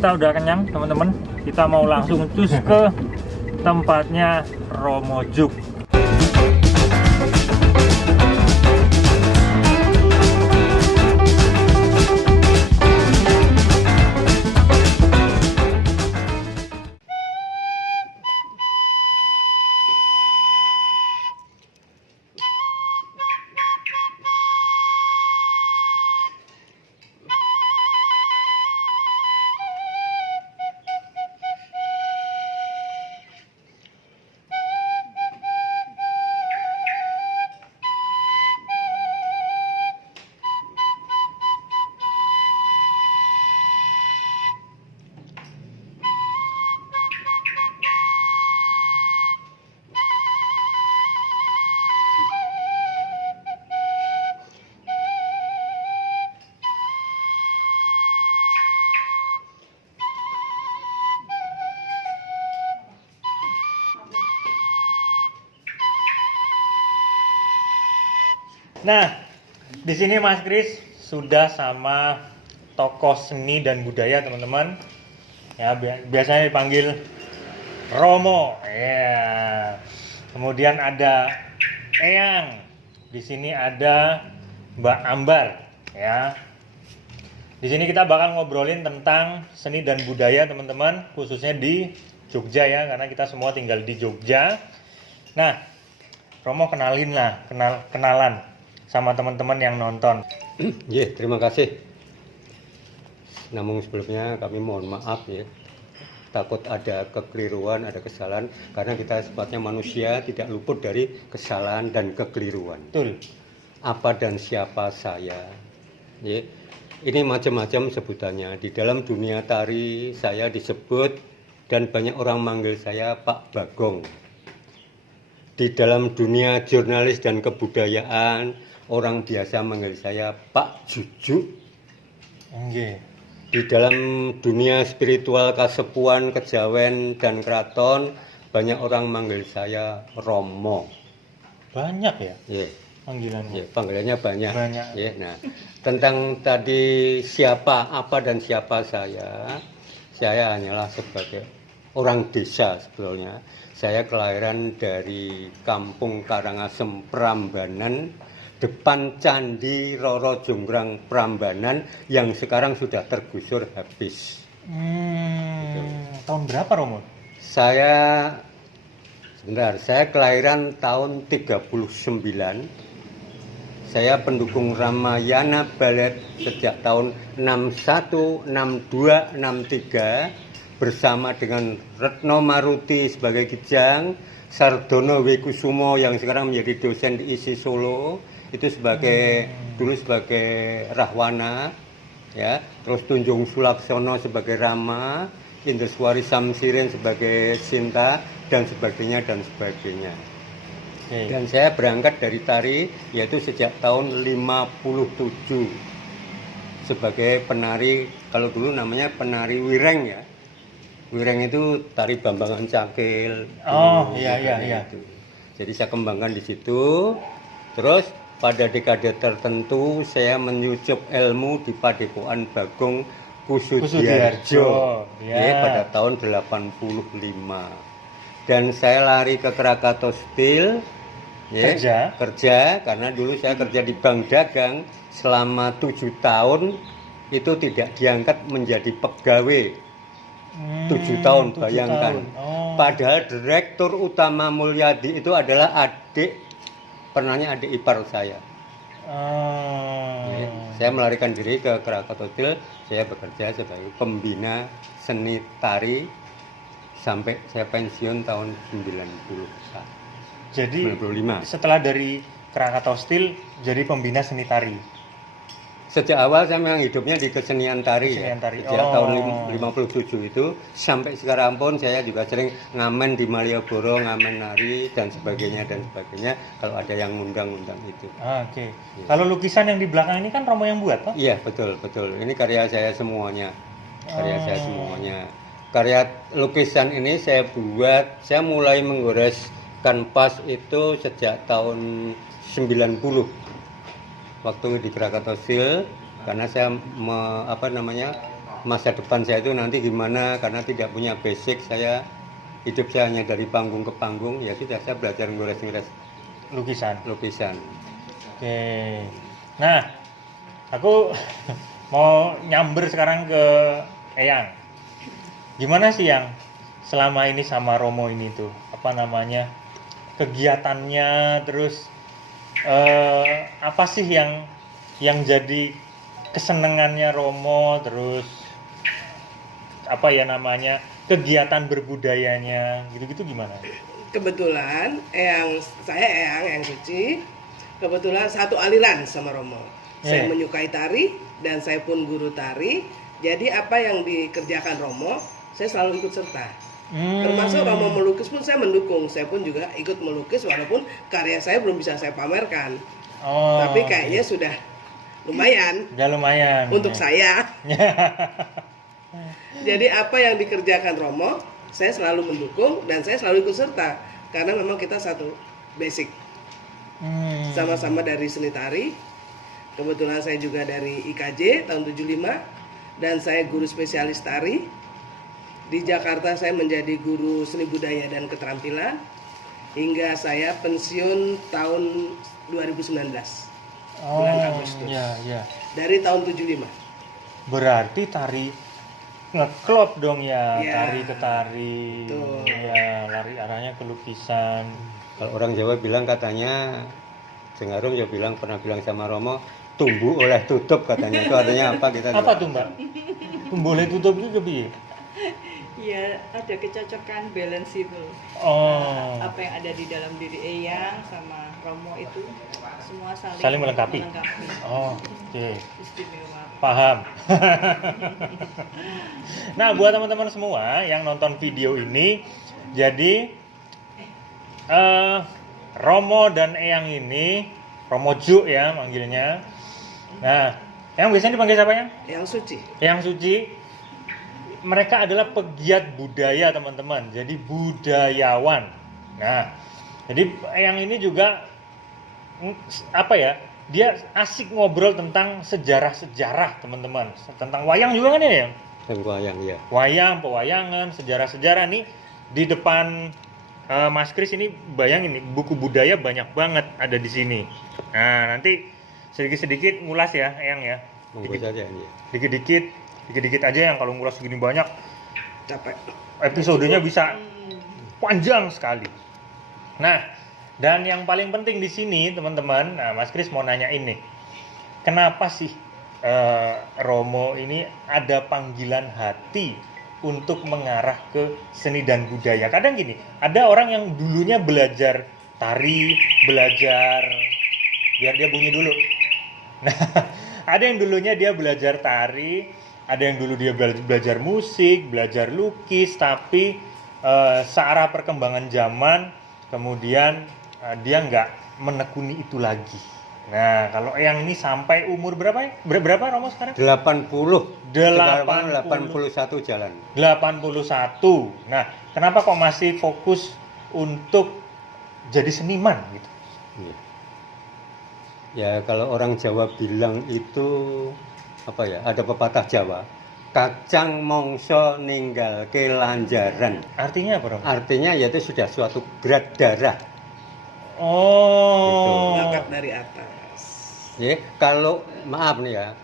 kita udah kenyang teman-teman. Kita mau langsung cus ke tempatnya Romo Juk. Nah, di sini Mas Kris sudah sama tokoh seni dan budaya teman-teman. Ya, biasanya dipanggil Romo. Ya. Kemudian ada Eyang. Di sini ada Mbak Ambar. Ya. Di sini kita bakal ngobrolin tentang seni dan budaya teman-teman, khususnya di Jogja ya, karena kita semua tinggal di Jogja. Nah, Romo kenalan sama teman-teman yang nonton. Ya, terima kasih. Namun sebelumnya kami mohon maaf ya. Takut ada kekeliruan, ada kesalahan, karena kita sepatutnya manusia tidak luput dari kesalahan dan kekeliruan. Betul. Apa dan siapa saya? Ya. Ini macam-macam sebutannya. Di dalam dunia tari saya disebut dan banyak orang manggil saya Pak Bagong. Di dalam dunia jurnalis dan kebudayaan orang biasa manggil saya Pak Jujuk. Okay. Di dalam dunia spiritual kasepuan, kejawen, dan keraton banyak orang manggil saya Romo. Banyak ya? Yeah. Panggilannya. Yeah, panggilannya banyak. Banyak. Yeah, nah, tentang tadi siapa, apa dan siapa saya hanyalah sebagai orang desa sebetulnya. Saya kelahiran dari Kampung Karangasem Prambanan, depan Candi Roro Jonggrang Prambanan yang sekarang sudah tergusur habis. Tahun berapa Romo? Saya kelahiran tahun 39. Saya pendukung Ramayana Ballet sejak tahun 61, 62, 63 bersama dengan Retno Maruti sebagai Kijang, Sardono Wekusumo yang sekarang menjadi dosen di ISI Solo, itu dulu sebagai Rahwana, ya, terus Tunjung Sulaksono sebagai Rama, Indeswari Samsirin sebagai Sinta, dan sebagainya dan sebagainya. Okay. Dan saya berangkat dari tari yaitu sejak tahun 57 sebagai penari, kalau dulu namanya penari wireng ya. Wireng itu tari Bambangan Cakil. Oh, iya. Itu. Jadi saya kembangkan di situ. Terus pada dekade tertentu saya menyucup ilmu di Padepokan Bagong Kusudiarjo ya, pada tahun 85. Dan saya lari ke Krakatau Steel ya, kerja karena dulu saya kerja di Bank Dagang selama 7 tahun, itu tidak diangkat menjadi pegawai. 7 tahun, bayangkan. Oh. Padahal direktur utama Mulyadi itu adalah adik ipar saya. Ya, saya melarikan diri ke Krakatau Steel. Saya bekerja sebagai pembina seni tari sampai saya pensiun tahun 91. Jadi 95. Setelah dari Krakatau Steel jadi pembina seni tari. Sejak awal saya memang hidupnya di kesenian tari. Sejak tahun 57 itu sampai sekarang pun saya juga sering ngamen di Malioboro, ngamen nari dan sebagainya kalau ada yang ngundang-undang itu. Oke. Ya. Kalau lukisan yang di belakang ini kan Romo yang buat, toh? Iya, betul. Ini karya saya semuanya. Karya lukisan ini saya mulai menggores kanvas itu sejak tahun 90. Waktu di Krakatau Steel, karena saya masa depan saya itu nanti gimana, karena tidak punya basic saya, hidup saya hanya dari panggung ke panggung, ya sudah saya belajar ngores-ngores Lukisan. lukisan. Oke. Nah, aku mau nyamber sekarang ke Eyang. Gimana sih yang selama ini sama Romo ini tuh? Apa namanya? Kegiatannya, terus apa sih yang jadi kesenangannya Romo, terus apa ya namanya? Kegiatan berbudayanya, gitu-gitu gimana? Kebetulan Eyang Suci kebetulan satu aliran sama Romo. Saya Iya. menyukai tari dan saya pun guru tari. Jadi apa yang dikerjakan Romo, saya selalu ikut serta. Termasuk Romo melukis pun saya mendukung. Saya pun juga ikut melukis walaupun karya saya belum bisa saya pamerkan. Oh, Tapi kayaknya sudah lumayan udah lumayan. untuk saya. Jadi apa yang dikerjakan Romo, saya selalu mendukung dan saya selalu ikut serta karena memang kita satu basic. Sama-sama dari seni tari. Kebetulan saya juga dari IKJ tahun 75 dan saya guru spesialis tari. Di Jakarta saya menjadi guru seni budaya dan keterampilan hingga saya pensiun tahun 2019. Bulan Agustus. Iya. Dari tahun 75. Berarti tari ngeklop dong ya, Iya. tari ke tari. Betul. Ya, lari arahnya ke lukisan. Kalau orang Jawa bilang katanya, Sengarum ya pernah bilang sama Romo, tumbuh oleh tutup katanya. Itu artinya apa kita? Apa tuh, Mbak? Boleh tutup itu piye? Ya, ada kecocokan balance itu. Oh. Apa yang ada di dalam diri Eyang sama Romo itu semua Saling melengkapi. Oh, oke. Istimewa. Paham. Nah, buat teman-teman semua yang nonton video ini, jadi Romo dan Eyang ini, Romo Ju ya manggilnya. Nah, yang biasanya dipanggil siapa ya? Yang Suci. Eyang Suci. Mereka adalah pegiat budaya teman-teman, jadi budayawan. Nah, jadi Eyang ini juga apa ya? Dia asik ngobrol tentang sejarah-sejarah teman-teman, tentang wayang juga kan ya? Dan wayang ya. Wayang, pewayangan, sejarah-sejarah nih di depan Mas Kris ini, bayangin nih, buku budaya banyak banget ada di sini. Nah, nanti sedikit-sedikit ngulas ya, Eyang ya. Monggo saja ya. Dikit-dikit aja yang kalau ngulas segini banyak Capek. episodenya bisa panjang sekali. Nah, dan yang paling penting di sini teman-teman, nah Mas Kris mau nanya ini, kenapa sih Romo ini ada panggilan hati untuk mengarah ke seni dan budaya? Kadang gini, ada orang yang dulunya belajar tari, belajar, biar dia bunyi dulu. Nah, ada yang dulunya dia belajar tari, ada yang dulu dia belajar musik, belajar lukis, tapi searah perkembangan zaman, kemudian dia nggak menekuni itu lagi. Nah, kalau yang ini sampai umur berapa ya? Berapa Romo sekarang? 80. 81 jalan. 81. Nah, kenapa kok masih fokus untuk jadi seniman gitu? Iya. Ya kalau orang Jawa bilang itu apa ya? Ada pepatah Jawa, kacang mongso ninggal kelanjaran. Artinya apa, Romo? Artinya yaitu sudah suatu grad darah. Oh. Bakat dari atas. Ya, kalau maaf nih ya,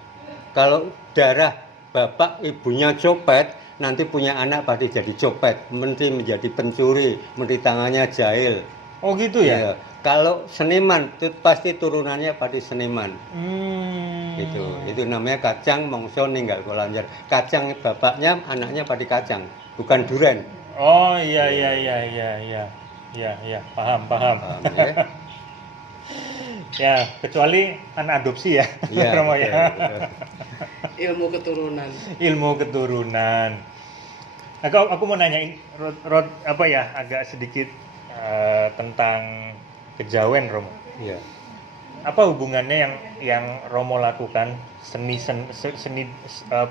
kalau darah bapak ibunya copet, nanti punya anak pasti jadi copet, mesti menjadi pencuri, mesti tangannya jahil. Oh gitu ya? Ya, kalau seniman itu pasti turunannya pasti seniman. Itu namanya kacang mongso ninggal kelanjar. Kacang bapaknya, anaknya pasti kacang, bukan duren. Oh iya, paham. Paham, ya? Ya, kecuali anak adopsi ya, Iya, Romo betul, ya. betul. Ilmu keturunan. Ilmu keturunan. Aku mau nanyain apa ya, agak sedikit tentang kejawen, Romo. Iya. Apa hubungannya yang Romo lakukan,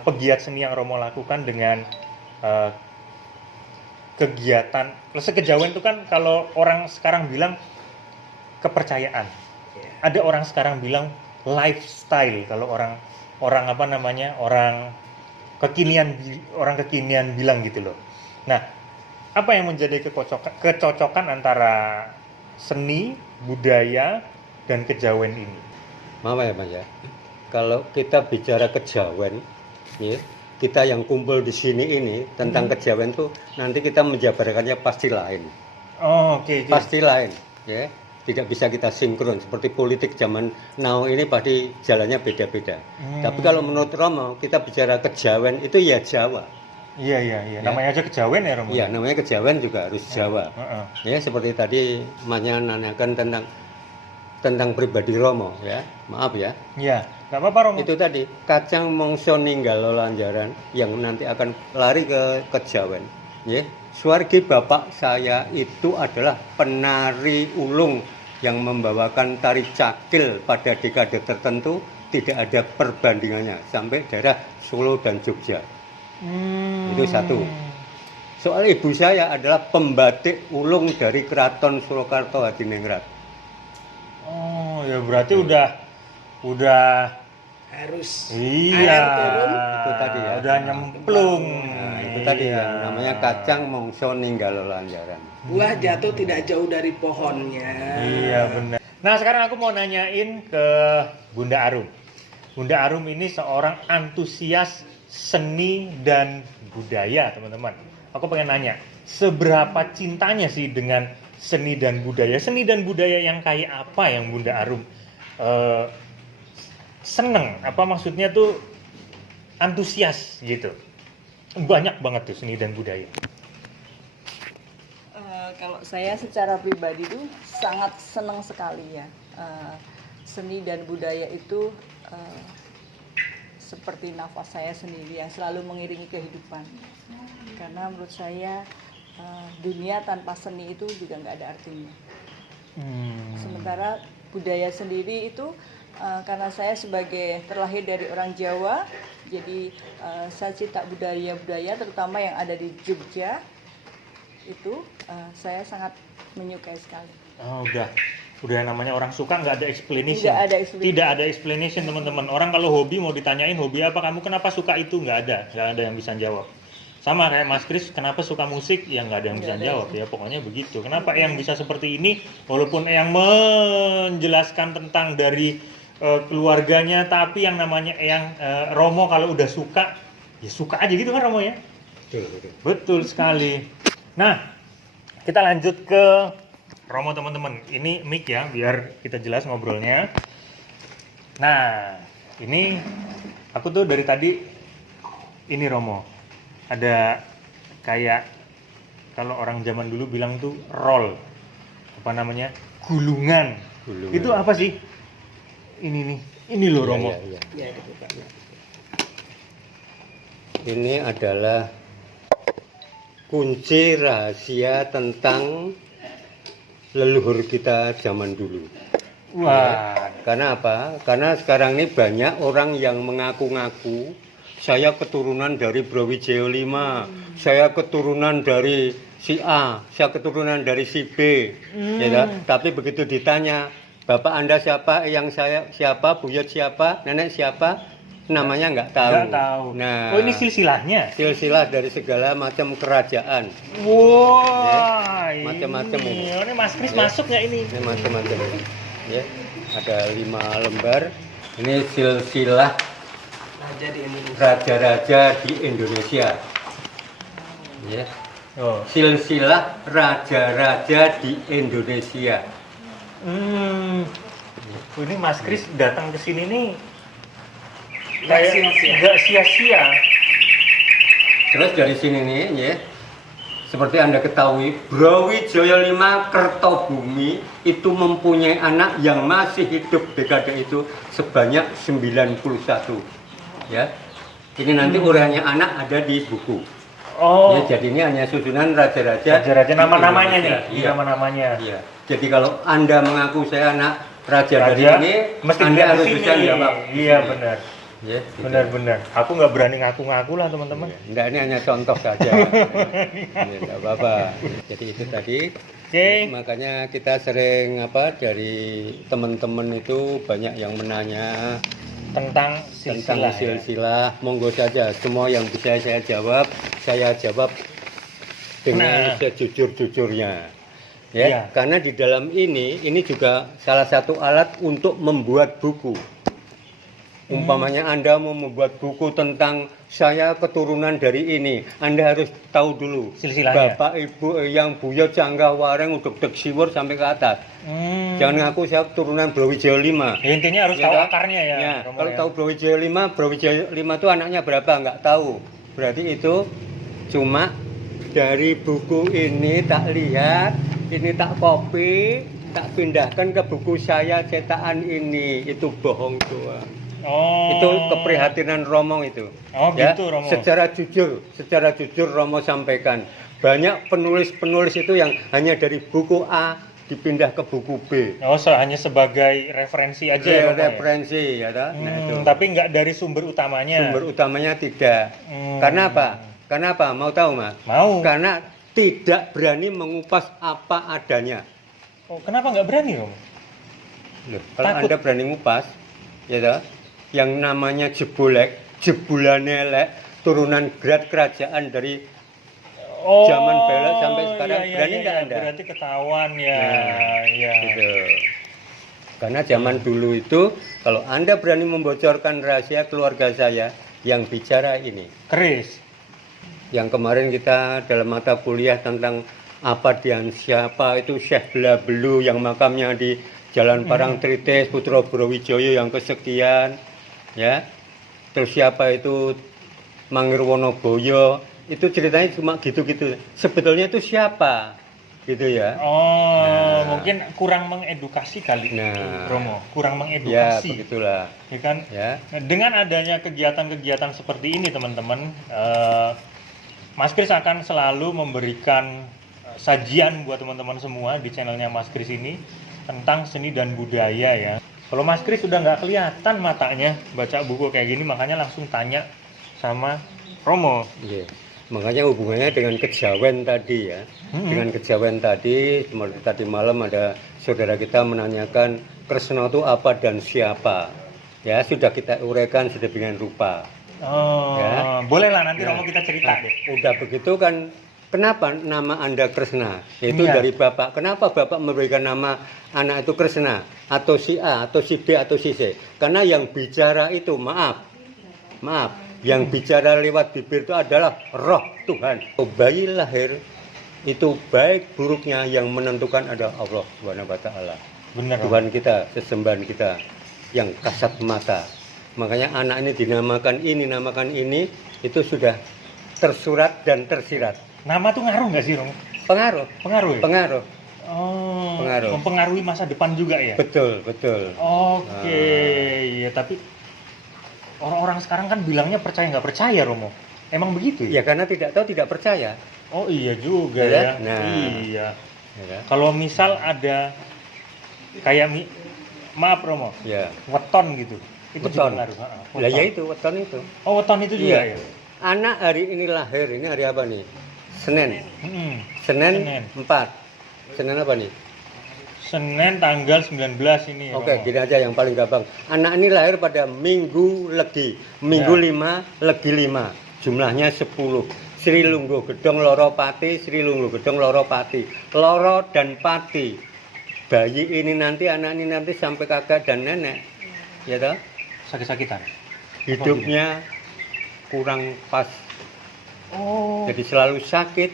pegiat seni yang Romo lakukan dengan kegiatan? Kalau kejawen itu kan kalau orang sekarang bilang kepercayaan. Ada orang sekarang bilang lifestyle, kalau orang apa namanya, orang orang kekinian bilang gitu loh. Nah, apa yang menjadi kecocokan antara seni, budaya, dan kejawen ini? Mama ya Mas ya. Kalau kita bicara kejawen, ya, kita yang kumpul di sini ini tentang kejawen tuh nanti kita menjabarkannya pasti lain. Oh, oke. Pasti lain, ya. Tidak bisa kita sinkron seperti politik zaman now ini pasti jalannya beda-beda. Tapi kalau menurut Romo kita bicara kejawen itu ya Jawa. Iya. Ya. Namanya aja kejawen ya, Romo. Iya, namanya kejawen juga harus Jawa. Ya, seperti tadi Masnya nanyakan tentang pribadi Romo ya. Maaf ya. Iya, nggak apa-apa Romo. Itu tadi kacang mongso ninggal lanjaran yang nanti akan lari ke kejawen. Ya. Suwargi bapak saya itu adalah penari ulung yang membawakan tari cakil pada dekade tertentu, tidak ada perbandingannya sampai daerah Solo dan Jogja. Itu satu. Soal ibu saya adalah pembatik ulung dari Keraton Surakarta Hadiningrat. Oh, ya berarti udah Harus iya. air turun. Itu tadi ya. Udah nyemplung. Nah, itu tadi yang namanya kacang mongso ninggal lanjaran. Buah jatuh tidak jauh dari pohonnya. Iya benar. Nah sekarang aku mau nanyain ke Bunda Arum. Bunda Arum ini seorang antusias seni dan budaya teman-teman. Aku pengen nanya, seberapa cintanya sih dengan seni dan budaya? Seni dan budaya yang kayak apa yang Bunda Arum seneng? Apa maksudnya tuh antusias gitu? Banyak banget tuh seni dan budaya. Kalau saya secara pribadi tuh sangat senang sekali ya. Seni dan budaya itu seperti nafas saya sendiri yang selalu mengiringi kehidupan. Karena menurut saya dunia tanpa seni itu juga nggak ada artinya. Sementara budaya sendiri itu karena saya sebagai terlahir dari orang Jawa, jadi saya cinta budaya-budaya terutama yang ada di Jogja. Itu saya sangat menyukai sekali. Oh, udah namanya orang suka nggak ada explanation. Tidak ada explanation teman-teman. Orang kalau hobi mau ditanyain hobi apa, kamu kenapa suka itu, nggak ada yang bisa jawab. Sama kayak Mas Kris, kenapa suka musik, ya nggak ada yang bisa jawab ya, pokoknya begitu. Kenapa yang bisa seperti ini, walaupun yang menjelaskan tentang dari keluarganya, tapi yang namanya yang Romo kalau udah suka, ya suka aja gitu kan Romo ya. Betul sekali. Nah, kita lanjut ke Romo teman-teman. Ini mic ya, biar kita jelas ngobrolnya. Nah, ini aku tuh dari tadi ini Romo. Ada kayak kalau orang zaman dulu bilang tuh roll. Apa namanya? Gulungan. Itu apa sih? Ini nih. Ini loh Romo. Ya, gitu, Pak. Ini adalah kunci rahasia tentang leluhur kita zaman dulu. Wah, Karena apa? Karena sekarang ini banyak orang yang mengaku-ngaku saya keturunan dari Brawijaya 5, saya keturunan dari si A, saya keturunan dari si B. Ya, tapi begitu ditanya, Bapak Anda siapa, yang saya siapa, buyut siapa, nenek siapa, namanya nggak tahu. nggak tahu. Nah, Oh, ini silsilahnya. silsilah dari segala macam kerajaan. Wah, Ya, macam-macam ini. Ini Mas Kris Ya. masuk nggak ini? Ini macam-macam. Ya, ada 5 lembar. Ini silsilah Raja di Indonesia. raja-raja di Indonesia. Ya. Oh. Silsilah raja-raja di Indonesia. Ini Mas Kris datang ke sini nih Nggak kayak sia-sia. nggak sia-sia. Terus dari sini nih, ya. Seperti Anda ketahui, Brawijaya 5 Kertobumi itu mempunyai anak yang masih hidup dekade itu sebanyak 91. Ya. Ini nanti uraiannya anak ada di buku. Oh, Ya, jadi ini hanya susunan raja-raja. raja-raja nama-namanya nih, Iya. nama-namanya. Iya. Jadi kalau Anda mengaku saya anak raja, dari Raja, ini, mesti Anda dilihat harus di bisa sini. jawab. Iya benar, Ya, gitu. benar. Aku nggak berani ngaku-ngaku lah teman-teman. Enggak, ini hanya contoh saja. Ya, enggak apa-apa. Jadi itu tadi. Oke. Makanya kita sering dari teman-teman itu banyak yang menanya tentang tentang silsilah. Ya. silsilah. Monggo saja, semua yang bisa saya jawab dengan Nah. sejujur-jujurnya. Ya, Iya. karena di dalam ini juga salah satu alat untuk membuat buku. Umpamanya Anda mau membuat buku tentang saya keturunan dari ini, Anda harus tahu dulu Silsilahnya. Bapak Ibu yang Buya Canggah Wareng Uduk Dek Siwur sampai ke atas. Jangan ngaku saya keturunan Brawijaya 5. Ya, intinya harus Ya tahu kan? akarnya ya. Ya, Romo, kalau ya. tahu Brawijaya 5 itu anaknya berapa nggak tahu. Berarti itu cuma dari buku ini tak lihat, ini tak copy, tak pindahkan ke buku saya cetakan ini. Itu bohong doang. Oh. Itu keprihatinan Romo itu. Oh, gitu, Romo. Secara jujur Romo sampaikan. Banyak penulis-penulis itu yang hanya dari buku A dipindah ke buku B. Oh, hanya sebagai referensi aja ya, Romo, ya? Referensi ya, toh? Nah, itu. Tapi nggak dari sumber utamanya. Sumber utamanya tidak. Hmm. Karena apa? Karena apa? Mau tahu, Mas? Mau. Karena tidak berani mengupas apa adanya. Oh, kenapa nggak berani, Romo? Loh, kalau Takut. Anda berani ngupas, ya toh, yang namanya jebulan elek, turunan grad kerajaan dari Oh, zaman Bela sampai sekarang, iya, berani nggak iya. Anda? Berarti ketahuan ya. Nah, Iya. gitu. Karena zaman dulu itu, kalau Anda berani membocorkan rahasia keluarga saya, yang bicara ini. Keris. Yang kemarin kita dalam mata kuliah tentang apa dan siapa itu Syekh Blabelu yang makamnya di Jalan Parangtritis, Putra Brawijaya yang kesekian, ya. Terus siapa itu Mangirwono Boyo, itu ceritanya cuma gitu-gitu. Sebetulnya itu siapa, gitu ya. Oh, Nah. mungkin kurang mengedukasi kali, Nah. Romo. Kurang Ya, mengedukasi. begitulah. Ya kan? Ya. Nah, dengan adanya kegiatan-kegiatan seperti ini, teman-teman, Mas Kris akan selalu memberikan sajian buat teman-teman semua di channelnya Mas Kris ini tentang seni dan budaya ya. Kalau Mas Kris sudah nggak kelihatan matanya baca buku kayak gini, makanya langsung tanya sama Romo. Iya. Makanya hubungannya dengan kejawen tadi ya. Dengan kejawen tadi, tadi malam ada saudara kita menanyakan Kresna itu apa dan siapa. Ya, sudah kita uraikan sedemikian rupa. Oh, Ya. bolehlah nanti Nah, Romo kita cerita deh. Udah begitu kan, kenapa nama Anda Kresna? Itu Iya. dari Bapak. Kenapa Bapak memberikan nama anak itu Kresna? Atau si A, atau si B, atau si C? Karena yang bicara itu, maaf, yang bicara lewat bibir itu adalah roh Tuhan. Bayi lahir itu baik buruknya yang menentukan adalah Allah Subhanahu wa taala. Bener. Romo. Tuhan kita, sesembahan kita yang kasat mata. Makanya anak ini dinamakan ini, itu sudah tersurat dan tersirat. Nama tuh ngaruh nggak sih, Romo? Pengaruh, Pengaruh ya? pengaruh. Oh, Pengaruh. mempengaruhi masa depan juga ya? Betul, betul. Oke, ya tapi orang-orang sekarang kan bilangnya percaya nggak percaya, Romo. Emang begitu ya? Ya karena tidak tahu tidak percaya. Oh iya juga Ya ya. kan? Nah. Iya. Ya, kan? Kalau misal ada kayak maaf Romo, Ya. weton gitu. Itu juga Weton. ngaruh. Ha, Lah weton. ya itu weton itu. Oh, weton itu juga Iya. ya. Anak hari ini lahir, ini hari apa nih? Senin. Hmm. Senin Senin. 4. Senin apa nih? Senin tanggal 19 ini. Oke, Romo. gini aja yang paling gampang. Anak ini lahir pada Minggu Legi. Minggu Ya. 5, Legi 5. Jumlahnya 10. Sri Lungguh Gedong Loro Pati, Sri Lungguh Gedong Loro Pati. Loro dan Pati. Bayi ini nanti, anak ini nanti sampai kakak dan nenek. Ya toh? Sakit-sakitan. Hidupnya kurang pas. Oh. Jadi selalu sakit,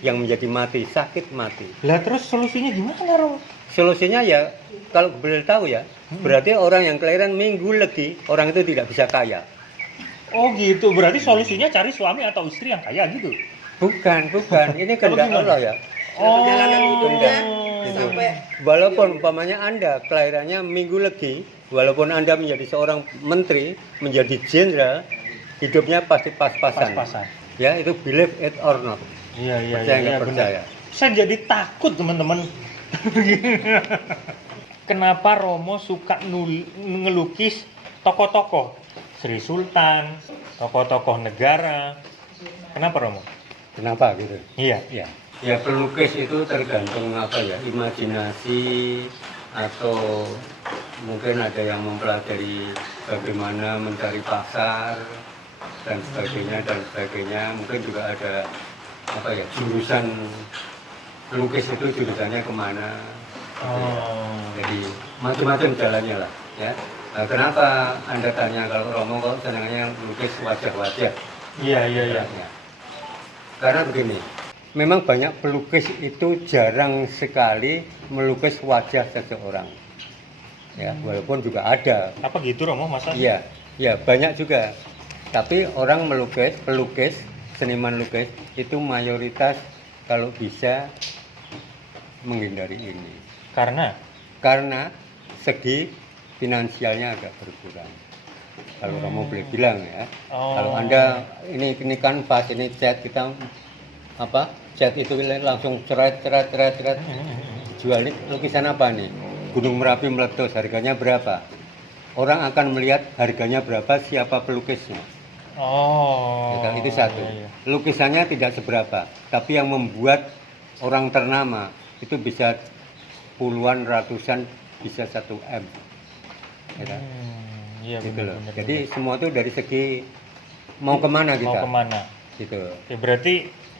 yang menjadi mati, sakit mati. Lah terus solusinya gimana, Romo? Solusinya ya, kalau boleh tahu ya, berarti orang yang kelahiran Minggu Legi, orang itu tidak bisa kaya. Oh gitu, berarti solusinya cari suami atau istri yang kaya gitu? Bukan. Ini kehendak gimana? Allah ya. Perjalanan hidupnya Gitu. sampai Walaupun umpamanya Anda kelahirannya Minggu Legi, walaupun Anda menjadi seorang menteri, menjadi jenderal, hidupnya pasti pas-pasan. Pas-pasan. Ya, itu believe it or not. Iya, Percaya nggak benar. percaya. Saya jadi takut, teman-teman. Kenapa Romo suka ngelukis tokoh-tokoh? Sri Sultan, tokoh-tokoh negara. Kenapa, Romo? Kenapa gitu? Iya. Ya pelukis itu tergantung apa ya, imajinasi atau mungkin ada yang mempelajari bagaimana mencari pasar dan sebagainya. Mungkin juga ada apa ya, jurusan lukis itu jurusannya kemana. Jadi macam-macam jalannya lah ya. Nah, kenapa Anda tanya kalau Romo kok senangnya lukis wajah-wajah? Iya. Karena begini, memang banyak pelukis itu jarang sekali melukis wajah seseorang. Ya, walaupun juga ada. Apa gitu Romo masa? Iya, banyak juga. Tapi orang pelukis, seniman lukis itu mayoritas kalau bisa menghindari ini. Karena segi finansialnya agak berkurang. Kalau Romo boleh bilang ya. Kalau Anda ini kanvas, ini cat, kita cat itu langsung ceret. Jual ini lukisan apa nih? Gunung Merapi meletus, harganya berapa? Orang akan melihat harganya berapa, siapa pelukisnya. Itu satu. Iya. Lukisannya tidak seberapa, tapi yang membuat orang ternama itu bisa puluhan, ratusan, bisa 1 M. Iya, Gitu loh. benar. Jadi semua itu dari segi mau kemana kita. Mau kemana? Gitu. Oke, berarti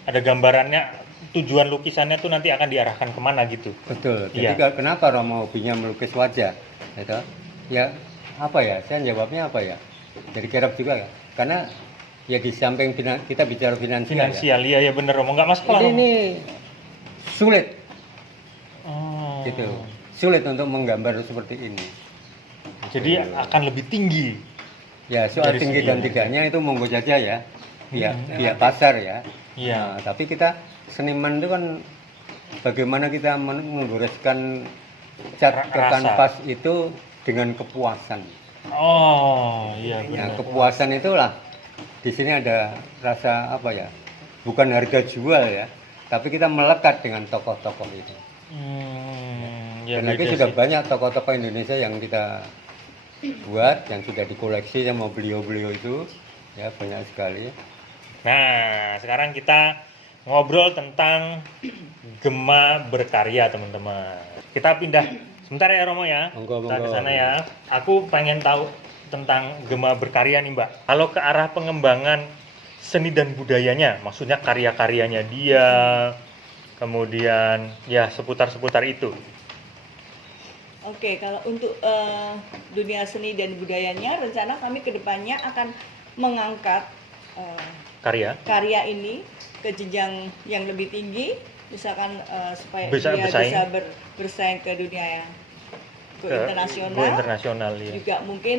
ada gambarannya, tujuan lukisannya tuh nanti akan diarahkan kemana gitu. Betul. Iya. Jadi kenapa Romo hobinya melukis wajah? Gitu. Ya apa ya? Saya jawabnya apa ya? Jadi kerap juga ya. Karena ya di samping kita bicara finansial. Finansial, iya bener Romo, nggak masalah. Ini sulit. Gitu. Gitu. Sulit untuk menggambar seperti ini. Jadi akan lebih tinggi. Ya, soal Dari tinggi segi dan ini. tidaknya itu monggo saja ya. Pihak pasar ya. Iya. Nah, tapi kita seniman itu kan bagaimana kita menggoreskan cat ke Rasa. kanvas itu dengan kepuasan. Iya benar. Nah, kepuasan itulah di sini ada rasa apa ya? Bukan harga jual ya, tapi kita melekat dengan tokoh-tokoh itu. Ya, Dan lagi beda sudah sih. banyak tokoh-tokoh Indonesia yang kita buat, yang sudah dikoleksi sama beliau-beliau itu, ya banyak sekali. Nah, sekarang kita ngobrol tentang Gema berkarya, teman-teman. Kita pindah sebentar ya Romo ya. Monggo, Kita ke monggo. sana ya. Aku pengen tahu tentang Gema berkarya nih, Mbak. Kalau ke arah pengembangan seni dan budayanya, maksudnya karya-karyanya dia, kemudian ya seputar-seputar itu. Oke, kalau untuk dunia seni dan budayanya, rencana kami kedepannya akan mengangkat Karya. karya ini ke jenjang yang lebih tinggi, misalkan supaya Bisa dia bersaing. bisa bersaing ke dunia ke internasional. Go internasional ya. Juga mungkin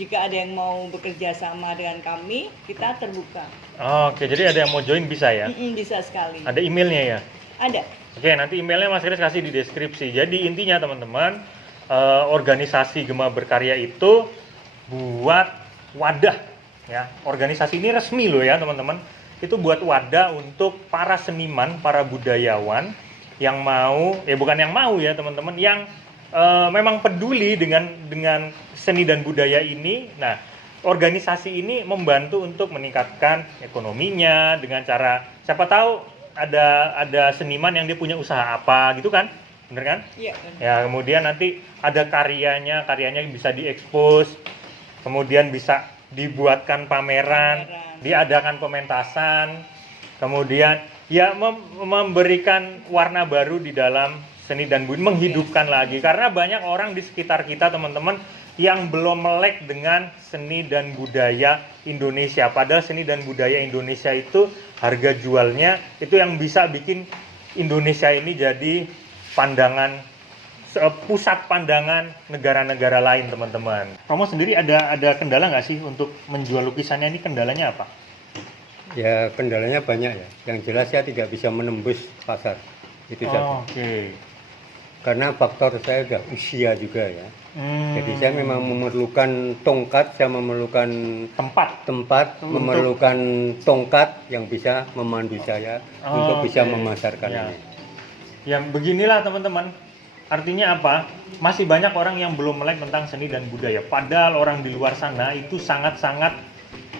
jika ada yang mau bekerja sama dengan kami, kita terbuka. Oke, jadi ada yang mau join bisa ya? Bisa sekali. Ada emailnya ya? Ada. Oke, nanti emailnya Mas Kris kasih di deskripsi. Jadi intinya teman-teman, organisasi Gema Berkarya itu buat wadah, ya. Organisasi ini resmi loh ya teman-teman. Itu buat wadah untuk para seniman, para budayawan yang mau, bukan yang mau ya teman-teman, yang memang peduli dengan seni dan budaya ini. Nah, organisasi ini membantu untuk meningkatkan ekonominya dengan cara, siapa tahu ada seniman yang dia punya usaha apa gitu kan, bener kan? Iya. Ya, kemudian nanti ada karyanya bisa diekspos, kemudian bisa dibuatkan pameran, diadakan pementasan, kemudian ya memberikan warna baru di dalam seni dan budaya, menghidupkan lagi, karena banyak orang di sekitar kita teman-teman yang belum melek dengan seni dan budaya Indonesia. Padahal seni dan budaya Indonesia itu harga jualnya itu yang bisa bikin Indonesia ini jadi pusat pandangan negara-negara lain, teman-teman. Romo sendiri ada kendala nggak sih untuk menjual lukisannya ini? Kendalanya apa? Ya kendalanya banyak ya. Yang jelas saya tidak bisa menembus pasar. Itu saja. Oke. Karena faktor saya udah usia juga ya. Jadi saya memang memerlukan tongkat, saya memerlukan tempat, memerlukan tongkat yang bisa memandu saya untuk bisa memasarkan ya. ini. Yang beginilah teman-teman. Artinya apa? Masih banyak orang yang belum melek tentang seni dan budaya. Padahal orang di luar sana itu sangat-sangat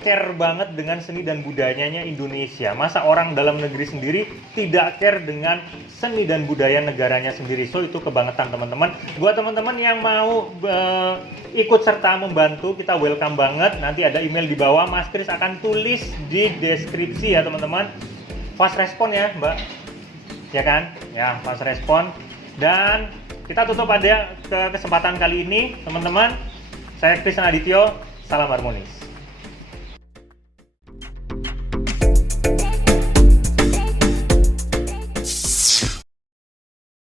care banget dengan seni dan budayanya Indonesia. Masa orang dalam negeri sendiri tidak care dengan seni dan budaya negaranya sendiri. So itu kebangetan teman-teman. Buat teman-teman yang mau ikut serta membantu, kita welcome banget. Nanti ada email di bawah, Mas Kris akan tulis di deskripsi ya teman-teman. Fast respon ya Mbak, ya kan? Ya fast respon. Dan kita tutup pada kesempatan kali ini teman-teman. Saya Kris Adityo, salam harmonis.